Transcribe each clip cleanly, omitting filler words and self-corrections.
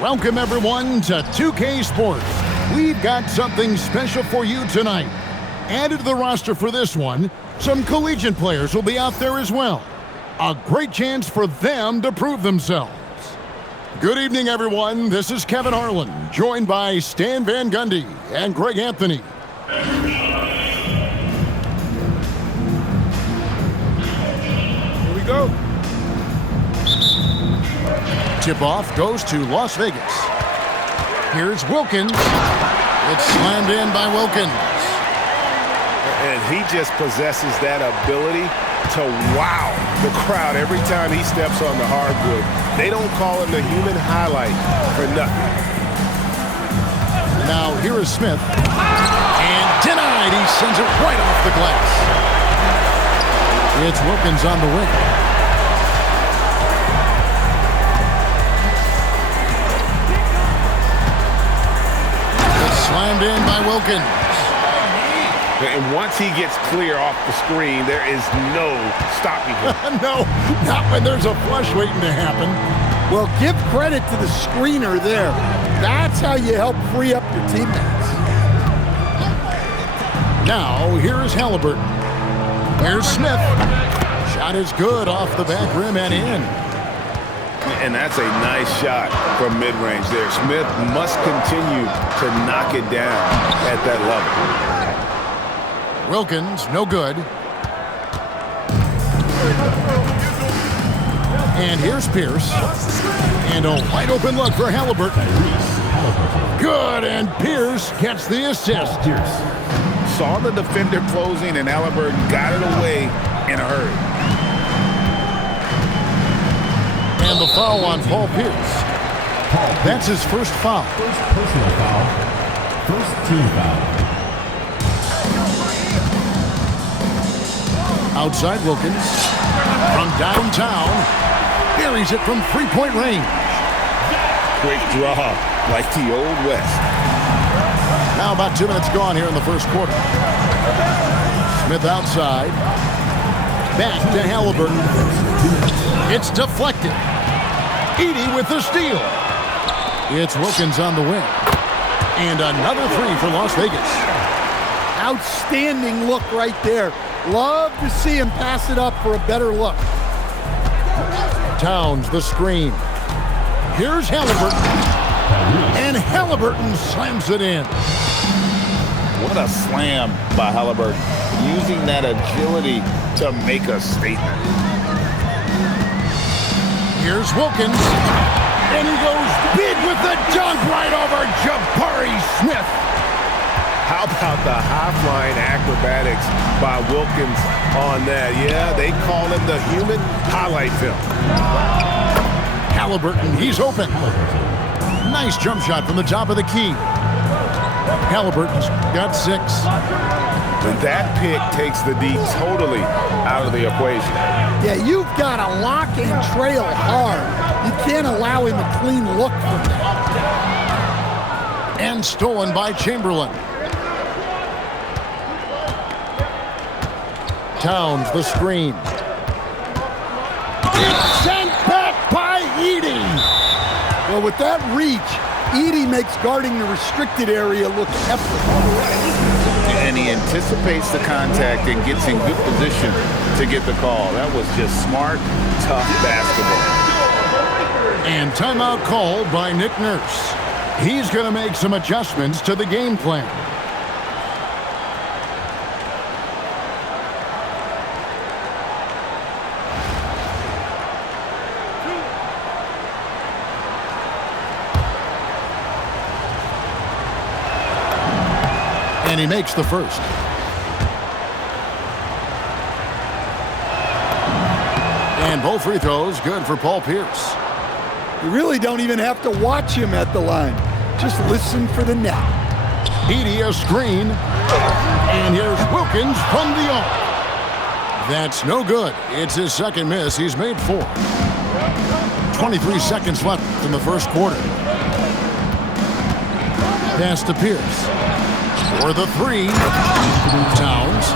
Welcome, everyone, to 2K Sports. We've got something special for you tonight. Added to the roster for this one, some collegiate players will be out there as well. A great chance for them to prove themselves. Good evening, everyone. This is Kevin Harlan, joined by Stan Van Gundy and Greg Anthony. Here we go. Tip-off goes to Las Vegas. Here's Wilkins. It's slammed in by Wilkins. And he just possesses that ability to wow the crowd every time he steps on the hardwood. They don't call him the human highlight for nothing. Now here is Smith. And denied. He sends it right off the glass. It's Wilkins on the wing. Slammed in by Wilkins. And once he gets clear off the screen, there is no stopping him. No, not when there's a flush waiting to happen. Well, give credit to the screener there. That's how you help free up your teammates. Now, here is Halliburton. Here's Smith. Shot is good off the back rim and in. And that's a nice shot from mid-range there. Smith must continue to knock it down at that level. Wilkins, no good. And here's Pierce. And a wide open look for Halliburton. Good, and Pierce gets the assist. Saw the defender closing, and Halliburton got it away in a hurry. And the foul on Paul Pierce. That's his first foul. First personal foul. First team foul. Outside Wilkins. From downtown. Buries it from three-point range. Quick draw, like the Old West. Now about 2 minutes gone here in the first quarter. Smith outside. Back to Halliburton. It's deflected. Edey with the steal. It's Wilkins on the wing. And another three for Las Vegas. Outstanding look right there. Love to see him pass it up for a better look. Towns the screen. Here's Halliburton. And Halliburton slams it in. What a slam by Halliburton. Using that agility to make a statement. Here's Wilkins, and he goes big with the dunk right over Jabari Smith. How about the high-flying acrobatics by Wilkins on that? Yeah, they call him the human highlight film. Halliburton, he's open. Nice jump shot from the top of the key. Halliburton's got 6. And that pick takes the D totally out of the equation. Yeah, you've got to lock and trail hard. You can't allow him a clean look from that. And stolen by Chamberlain. Towns the screen. It's sent back by Edey. Well, with that reach, Edey makes guarding the restricted area look effortless. And he anticipates the contact and gets in good position to get the call. That was just smart, tough basketball. And timeout called by Nick Nurse. He's going to make some adjustments to the game plan. And he makes the first. And both free throws good for Paul Pierce. You really don't even have to watch him at the line. Just listen for the net. Edey a screen. And here's Wilkins from the arc. That's no good. It's his second miss. He's made 4. 23 seconds left in the first quarter. Pass to Pierce. For the 3. Towns.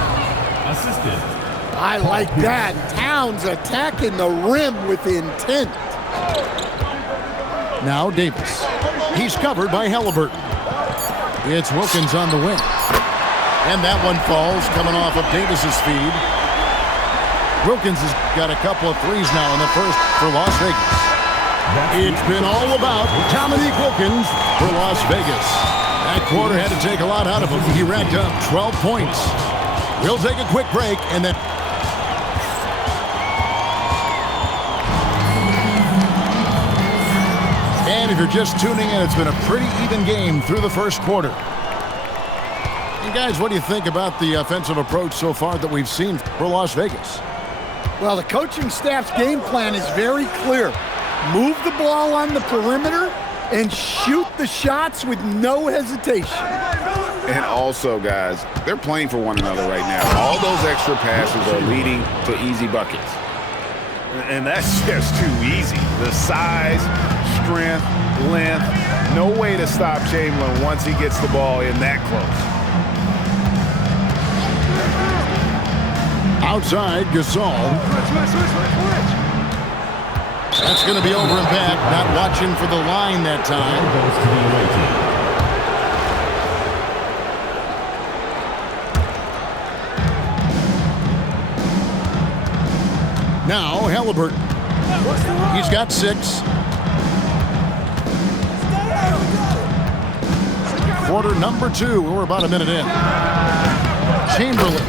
Assisted. I like that. Towns attacking the rim with intent. Now Davis. He's covered by Halliburton. It's Wilkins on the wing. And that one falls, coming off of Davis's feed. Wilkins has got a couple of threes now in the first for Las Vegas. It's been all about Dominique Wilkins for Las Vegas. That quarter had to take a lot out of him. He racked up 12 points. We'll take a quick break and then... And if you're just tuning in, it's been a pretty even game through the first quarter. And guys, what do you think about the offensive approach so far that we've seen for Las Vegas? Well, the coaching staff's game plan is very clear. Move the ball on the perimeter and shoot the shots with no hesitation. And also, guys, they're playing for one another right now. All those extra passes are leading to easy buckets. And that's just too easy. The size, strength, length, no way to stop Chamberlain once he gets the ball in that close. Outside, Gasol. That's going to be over and back. Not watching for the line that time. Now, Halliburton. He's got 6. Quarter number 2. We're about a minute in. Chamberlain.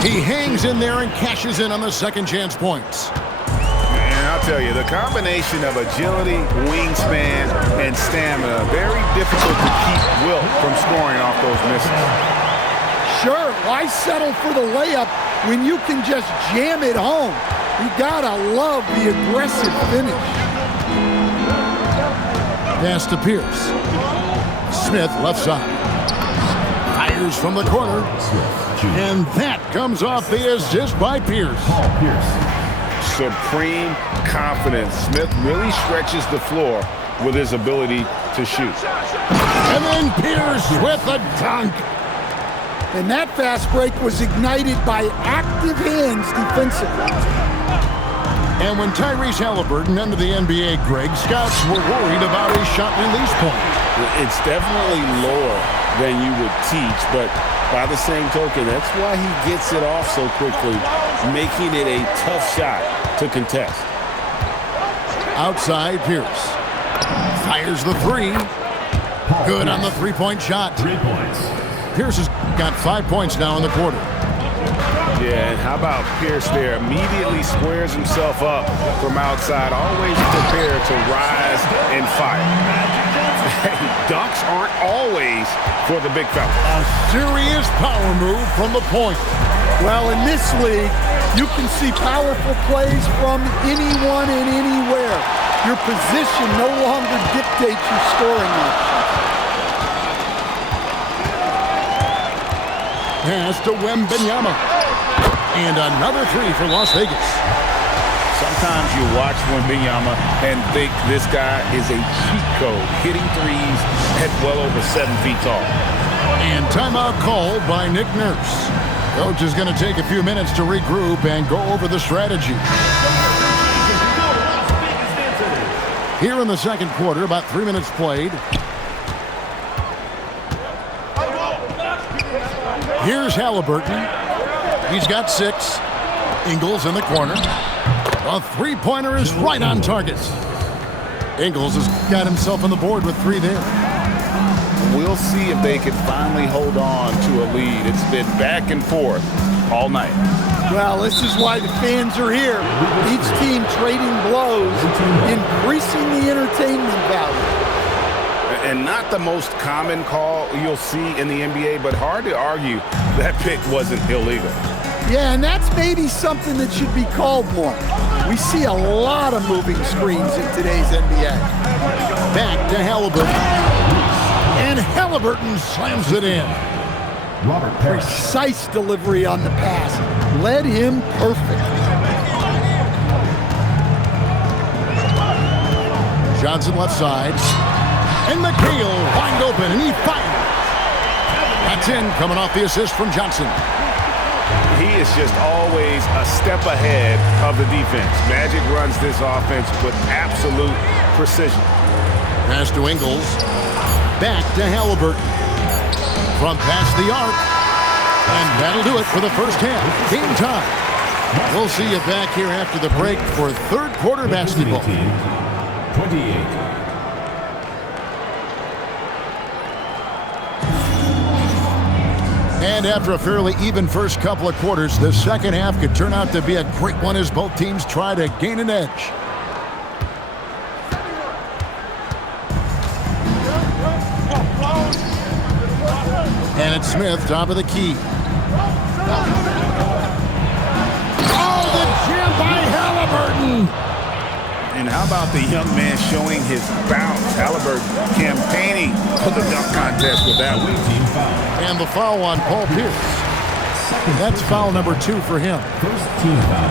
He hangs in there and cashes in on the second chance points. And I'll tell you, the combination of agility, wingspan, and stamina, very difficult to keep Wilt from scoring off those misses. Sure, why settle for the layup when you can just jam it home? You gotta love the aggressive finish. Pass to Pierce. Smith left side. Fires from the corner. And that comes off the assist by Pierce. Supreme confidence. Smith really stretches the floor with his ability to shoot. And then Pierce with a dunk. And that fast break was ignited by active hands defensively. And when Tyrese Halliburton entered the NBA, Greg, scouts were worried about his shot release point. It's definitely lower than you would teach, but by the same token, that's why he gets it off so quickly, making it a tough shot to contest. Outside, Pierce. Fires the 3. Good on the three-point shot. 3 points. Pierce has got 5 points now in the quarter. Yeah, and how about Pierce there? Immediately squares himself up from outside, always prepared to rise and fire. Dunks aren't always for the big fella. A serious power move from the point. Well, in this league, you can see powerful plays from anyone and anywhere. Your position no longer dictates your scoring much. Pass to Wembanyama. And another 3 for Las Vegas. Sometimes you watch Wembanyama and think this guy is a cheat code, hitting threes at well over 7 feet tall. And timeout called by Nick Nurse. Coach is going to take a few minutes to regroup and go over the strategy. Here in the second quarter, about 3 minutes played. Here's Halliburton. He's got 6. Ingles in the corner. A three-pointer is right on target. Ingles has got himself on the board with 3 there. We'll see if they can finally hold on to a lead. It's been back and forth all night. Well, this is why the fans are here. Each team trading blows, increasing the entertainment value. And not the most common call you'll see in the NBA, but hard to argue that pick wasn't illegal. Yeah, and that's maybe something that should be called more. We see a lot of moving screens in today's NBA. Back to Halliburton. And Halliburton slams it in. Robert Parrish. Precise delivery on the pass. Led him perfect. Johnson left side. And McHale wide open, and he fires. That's in, coming off the assist from Johnson. He is just always a step ahead of the defense. Magic runs this offense with absolute precision. Pass to Ingles. Back to Halliburton. From past the arc. And that'll do it for the first half. Game time. We'll see you back here after the break for third quarter basketball. 28. And after a fairly even first couple of quarters, the second half could turn out to be a great one as both teams try to gain an edge. And it's Smith, top of the key. Oh, the jam by Halliburton! And how about the young man showing his bounce? Halliburton campaigning for the dunk contest with that one. And the foul on Paul Pierce. That's foul number 2 for him. First team foul.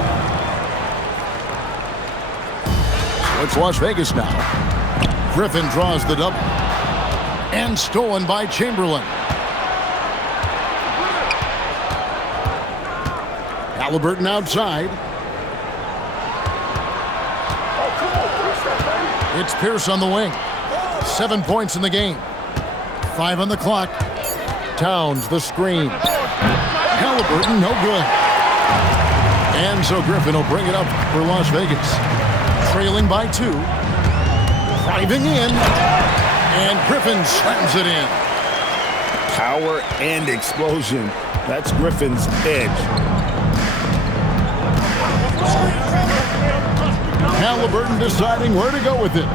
So it's Las Vegas now. Griffin draws the double. And stolen by Chamberlain. Halliburton outside. It's Pierce on the wing. 7 points in the game. 5 on the clock. Towns the screen. Halliburton no good. And so Griffin will bring it up for Las Vegas. Trailing by 2. Driving in. And Griffin slams it in. Power and explosion. That's Griffin's edge. Halliburton deciding where to go with it.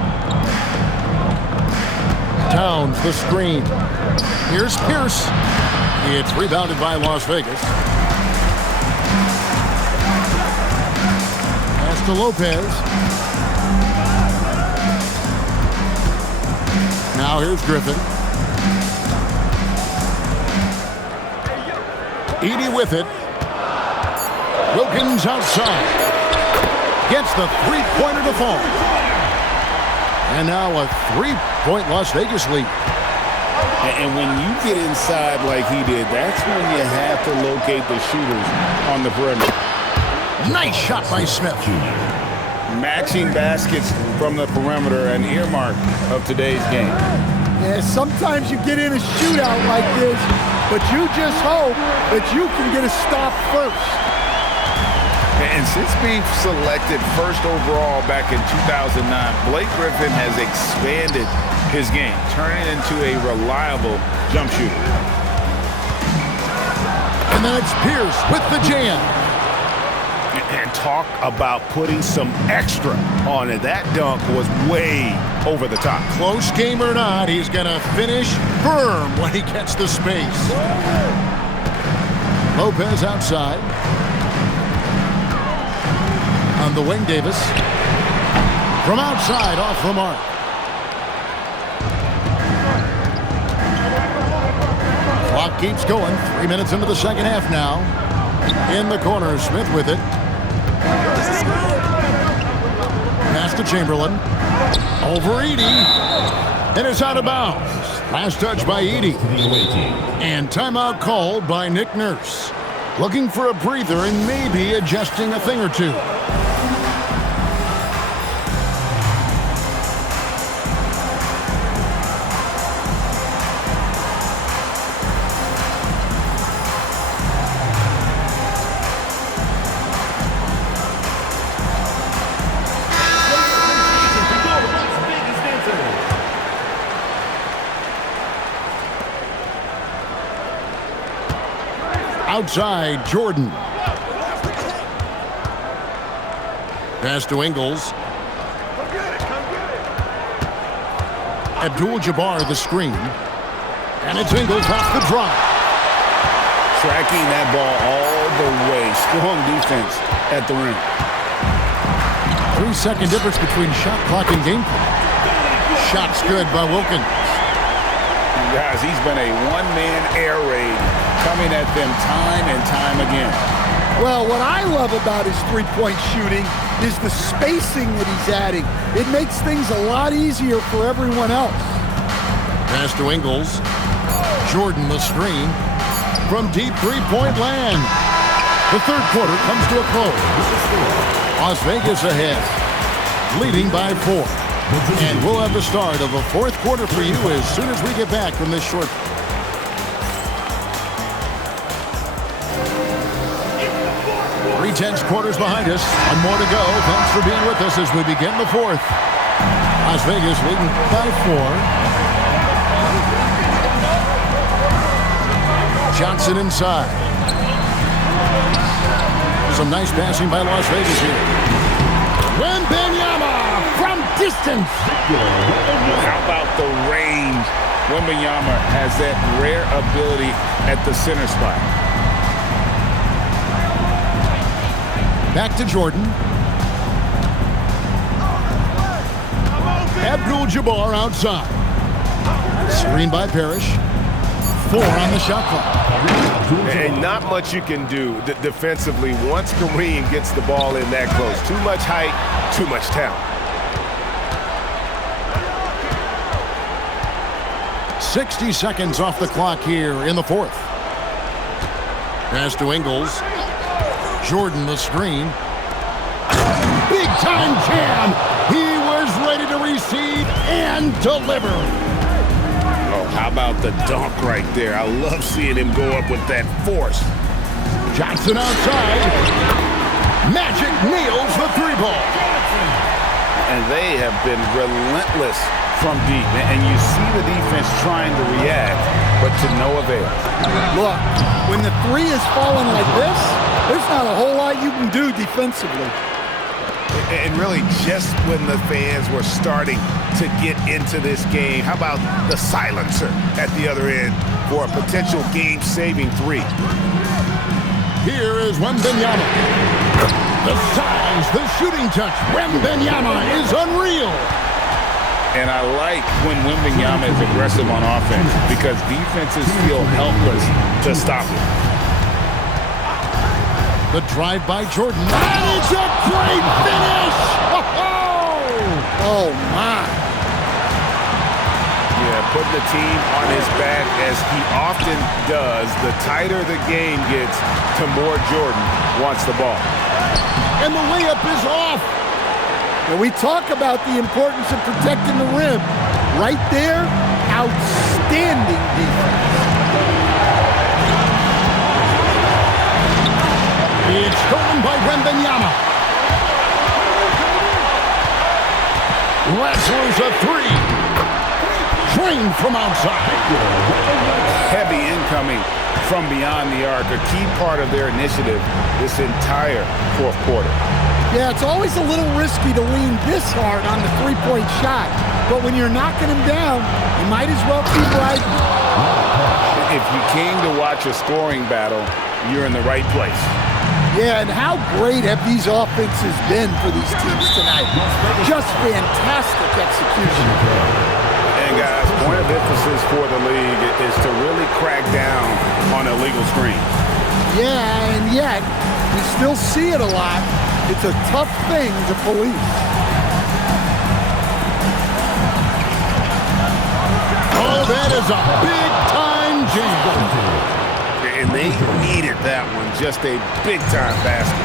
Towns the screen. Here's Pierce. It's rebounded by Las Vegas. Pass to Lopez. Now here's Griffin. Edey with it. Wilkins outside. Gets the three-pointer to fall. And now a 3-point Las Vegas lead. And when you get inside like he did, that's when you have to locate the shooters on the perimeter. Nice shot by Smith. Matching baskets from the perimeter, an earmark of today's game. Yeah, sometimes you get in a shootout like this, but you just hope that you can get a stop first. And since being selected first overall back in 2009, Blake Griffin has expanded his game, turning into a reliable jump shooter. And then it's Pierce with the jam. And talk about putting some extra on it. That dunk was way over the top. Close game or not, he's going to finish firm when he gets the space. Lopez outside. On the wing, Davis. From outside, off the mark. Clock keeps going. 3 minutes into the second half now. In the corner, Smith with it. Pass to Chamberlain. Over Edey. And it's out of bounds. Last touch by Edey. And timeout called by Nick Nurse. Looking for a breather and maybe adjusting a thing or two. Outside, Jordan. Pass to Ingles. Abdul-Jabbar the screen. And it's Ingles off the drop. Tracking that ball all the way. Strong defense at the rim. 3-second difference between shot clock and game clock. Shots good by Wilkins. Guys, he's been a one-man air raid coming at them time and time again. Well, what I love about his three-point shooting is the spacing that he's adding. It makes things a lot easier for everyone else. Pass to Ingles. Jordan the screen. From deep three-point land. The third quarter comes to a close. Las Vegas ahead, leading by 4. And we'll have the start of a fourth quarter for you as soon as we get back from this short. 3/10 quarters behind us. One more to go. Thanks for being with us as we begin the fourth. Las Vegas leading by 4. Johnson inside. Some nice passing by Las Vegas here. Wembanyama from distance. How about the range? Wembanyama has that rare ability at the center spot. Back to Jordan. Abdul-Jabbar outside. Screen by Parrish. 4 on the shot clock. And not much you can do defensively once Kareem gets the ball in that close. Too much height, too much talent. 60 seconds off the clock here in the fourth. Pass to Ingles. Jordan the screen. Big time jam. He was ready to receive and deliver. Oh, how about the dunk right there? I love seeing him go up with that force. Johnson outside. Magic nails the 3-ball. And they have been relentless from deep. And you see the defense trying to react, but to no avail. Look, when the 3 is falling like this, there's not a whole lot you can do defensively. And really, just when the fans were starting to get into this game, how about the silencer at the other end for a potential game-saving 3? Here is Wembanyama. The size, the shooting touch. Wembanyama is unreal. And I like when Wembanyama is aggressive on offense because defenses feel helpless to stop him. The drive by Jordan. And it's a great finish! Oh, my. Yeah, putting the team on his back as he often does. The tighter the game gets, the more Jordan wants the ball. And the layup is off. And we talk about the importance of protecting the rim. Right there, outstanding defense. It's stolen by Wembanyama. Lets loose a 3. Trained from outside. Heavy incoming from beyond the arc, a key part of their initiative this entire fourth quarter. Yeah, it's always a little risky to lean this hard on the 3-point shot. But when you're knocking him down, you might as well keep riding. If you came to watch a scoring battle, you're in the right place. Yeah, and how great have these offenses been for these teams tonight? Just fantastic execution. And guys, point of emphasis for the league is to really crack down on illegal screens. Yeah, and yet, we still see it a lot. It's a tough thing to police. Oh, that is a big-time jam. And they needed that one. Just a big-time basket.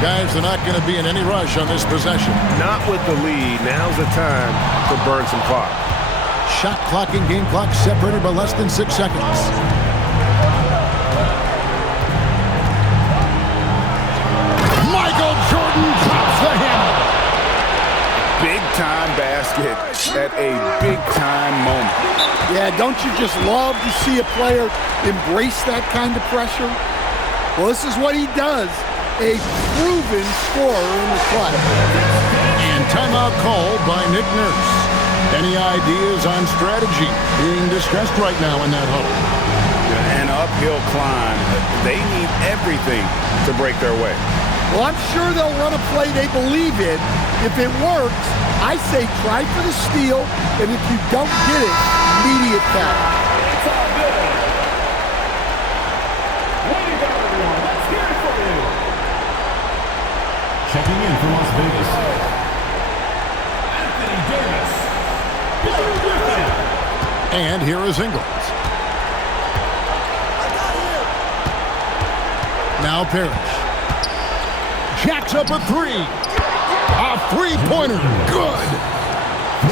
Guys, they're not going to be in any rush on this possession. Not with the lead. Now's the time to burn some clock. Shot clock and game clock separated by less than 6 seconds. Michael Jordan drops the hammer. Big-time basket at a big-time moment. Yeah, don't you just love to see a player embrace that kind of pressure? Well, this is what he does. A proven scorer in the clutch. And timeout called by Nick Nurse. Any ideas on strategy being discussed right now in that huddle? An uphill climb. They need everything to break their way. Well, I'm sure they'll run a play they believe in. If it works, I say try for the steal, and if you don't get it, immediate foul. Checking in for Las Vegas, And here is Ingles. Now Parrish. Jacks up a 3. A three-pointer. Good.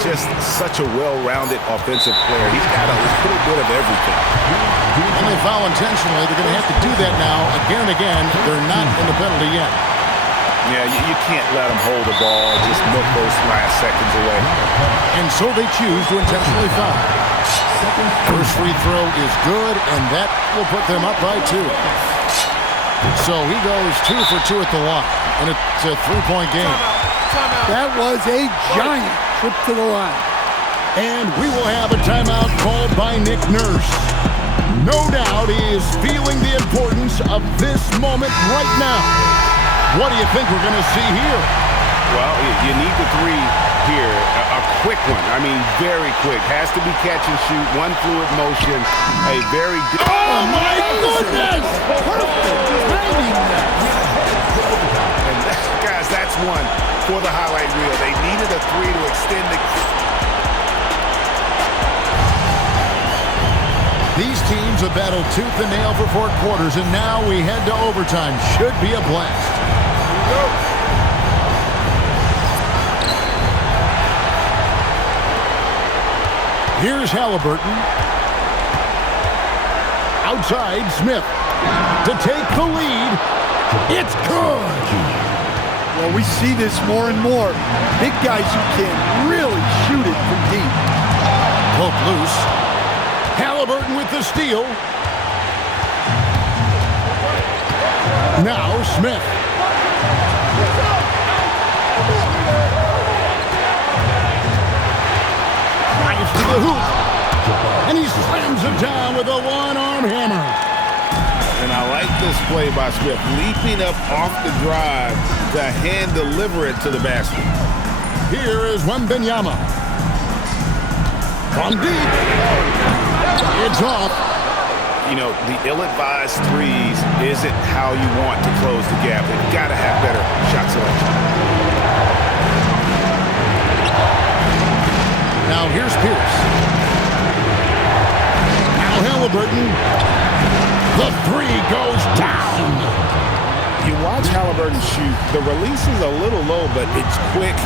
Just such a well-rounded offensive player. He's got a little bit of everything. And they foul intentionally. They're going to have to do that now again and again. They're not in the penalty yet. Yeah, you can't let him hold the ball, just milk those last seconds away. And so they choose to intentionally foul. First free throw is good, and that will put them up by 2. So he goes 2 for 2 at the line, and it's a three-point game. That was a giant trip to the line. And we will have a timeout called by Nick Nurse. No doubt he is feeling the importance of this moment right now. What do you think we're going to see here? Well, you need the three here, a quick one. I mean, very quick. Has to be catch and shoot, one fluid motion, a very... Oh, my goodness! Perfect timing there. And guys, that's one for the highlight reel. They needed a three to extend the... These teams have battled tooth and nail for 4 quarters, and now we head to overtime. Should be a blast. Here we go. Here's Halliburton. Outside, Smith to take the lead. It's good. Well, we see this more and more. Big guys who can really shoot it from deep. Poke loose. Halliburton with the steal. Now Smith. Drives to the hoop. And he slams it down with a one-arm hammer. And I like this play by Smith, leaping up off the drive to hand deliver it to the basket. Here is Wembanyama. From deep. It's off. You know, the ill-advised threes isn't how you want to close the gap. They've got to have better shot selection. Now here's Pierce. Now Halliburton. The three goes down. You watch Halliburton shoot. The release is a little low, but it's quick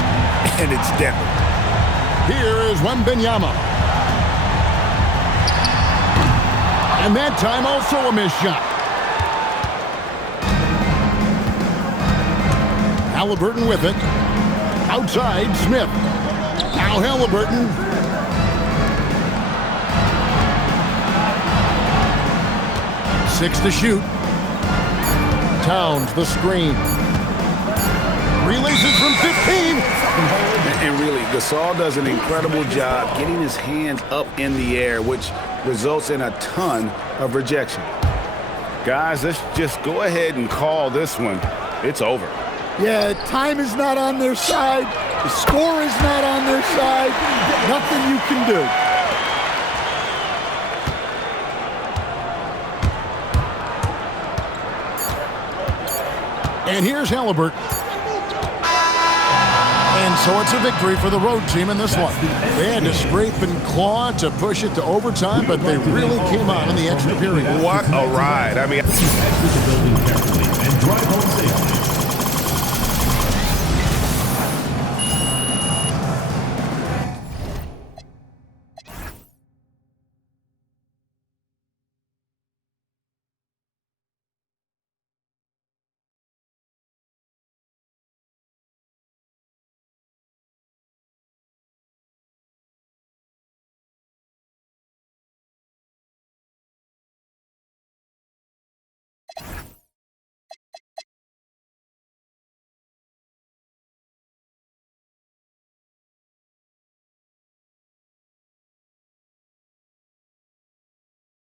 and it's deadly. Here is Wembanyama. And that time also a missed shot. Halliburton with it. Outside, Smith. Now Halliburton. Six to shoot. Towns the screen. Releases from 15. And really, Gasol does an incredible job getting his hands up in the air, which results in a ton of rejection. Guys, let's just go ahead and call this one. It's over. Yeah, time is not on their side. The score is not on their side. Nothing you can do. And here's Halliburton. And so it's a victory for the road team in this one. They had to scrape and claw to push it to overtime, but they really came out in the extra period. What a ride. I mean...